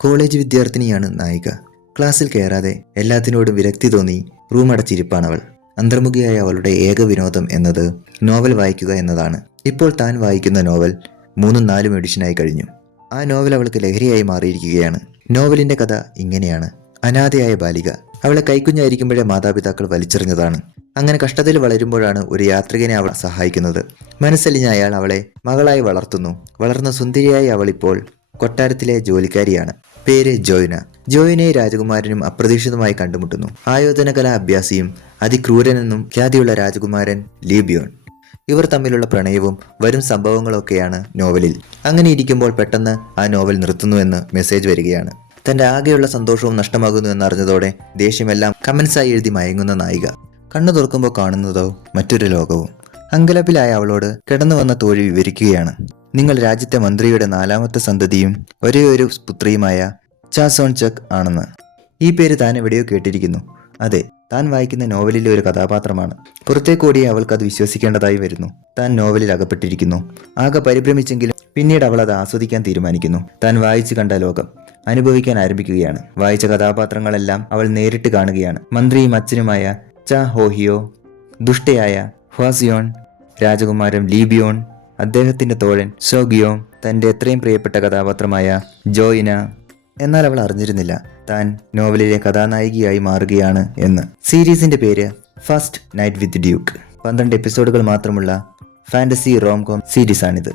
College വിദ്യാർത്ഥിനിയാണ് നായിക. ക്ലാസ്സിൽ കയറാതെ എല്ലാത്തിനോടും വിരക്തി തോന്നി റൂമടച്ചിരിപ്പാണവൾ. അന്തർമുഖിയായ അവളുടെ ഏക വിനോദം എന്നത് നോവൽ വായിക്കുക എന്നതാണ്. ഇപ്പോൾ താൻ വായിക്കുന്ന നോവൽ 3-4 എഡിഷനായി കഴിഞ്ഞു. ആ നോവൽ അവൾക്ക് ലഹരിയായി മാറിയിരിക്കുകയാണ്. നോവലിന്റെ കഥ ഇങ്ങനെയാണ്. അനാഥയായ ബാലിക. അവളെ കൈക്കുഞ്ഞായിരിക്കുമ്പോഴേ മാതാപിതാക്കൾ വലിച്ചെറിഞ്ഞതാണ്. അങ്ങനെ കഷ്ടതയിൽ വളരുമ്പോഴാണ് ഒരു യാത്രികനെ അവൾ സഹായിക്കുന്നത്. മനസ്സലിഞ്ഞ അയാൾ അവളെ മകളായി വളർത്തുന്നു. വളർന്ന സുന്ദരിയായി അവളിപ്പോൾ കൊട്ടാരത്തിലെ ജോലിക്കാരിയാണ്. പേര് ജോയ്ന. ജോയ്നയെ രാജകുമാരനും അപ്രതീക്ഷിതമായി കണ്ടുമുട്ടുന്നു. ആയോധന കലാ അഭ്യാസിയും അതിക്രൂരനെന്നും ഖ്യാതിയുള്ള രാജകുമാരൻ ലീബിയോൺ. ഇവർ തമ്മിലുള്ള പ്രണയവും വരും സംഭവങ്ങളൊക്കെയാണ് നോവലിൽ. അങ്ങനെ ഇരിക്കുമ്പോൾ പെട്ടെന്ന് ആ നോവൽ നിർത്തുന്നുവെന്ന് മെസ്സേജ് വരികയാണ്. തന്റെ ആകെയുള്ള സന്തോഷവും നഷ്ടമാകുന്നു എന്നറിഞ്ഞതോടെ ദേഷ്യമെല്ലാം കമന്റ്സായി എഴുതി മയങ്ങുന്ന നായിക കണ്ണു തുറക്കുമ്പോൾ കാണുന്നതോ മറ്റൊരു ലോകവും. അങ്കലപ്പിലായ അവളോട് കിടന്നു വന്ന തോഴി വിവരിക്കുകയാണ്. നിങ്ങൾ രാജ്യത്തെ മന്ത്രിയുടെ 4ാമത്തെ സന്തതിയും ഒരേയൊരു പുത്രിയുമായ ചാ സോൺ ചക് ആണെന്ന്. ഈ പേര് താൻ എവിടെയോ കേട്ടിരിക്കുന്നു. അതെ, താൻ വായിക്കുന്ന നോവലിലെ ഒരു കഥാപാത്രമാണ്. പുറത്തേക്കോടിയെ അവൾക്ക് അത് വിശ്വസിക്കേണ്ടതായി വരുന്നു. താൻ നോവലിൽ അകപ്പെട്ടിരിക്കുന്നു. ആകെ പരിഭ്രമിച്ചെങ്കിലും പിന്നീട് അവൾ അത് ആസ്വദിക്കാൻ തീരുമാനിക്കുന്നു. താൻ വായിച്ചു കണ്ട ലോകം അനുഭവിക്കാൻ ആരംഭിക്കുകയാണ്. വായിച്ച കഥാപാത്രങ്ങളെല്ലാം അവൾ നേരിട്ട് കാണുകയാണ്. മന്ത്രിയും അച്ഛനുമായ ചാ ഹോഹിയോ, ദുഷ്ടയായ ഹ്വാസിയോൺ, രാജകുമാരൻ ലീബിയോൺ, അദ്ദേഹത്തിന്റെ തോഴൻ സോഗിയോ, തന്റെ എത്രയും പ്രിയപ്പെട്ട കഥാപാത്രമായ ജോയിന. എന്നാൽ അവൾ അറിഞ്ഞിരുന്നില്ല താൻ നോവലിലെ കഥാനായികയായി മാറുകയാണ് എന്ന്. സീരീസിന്റെ പേര് ഫസ്റ്റ് നൈറ്റ് വിത്ത് ഡ്യൂക്ക്. 12 എപ്പിസോഡുകൾ മാത്രമുള്ള ഫാന്റസി റോംകോം സീരീസാണിത്.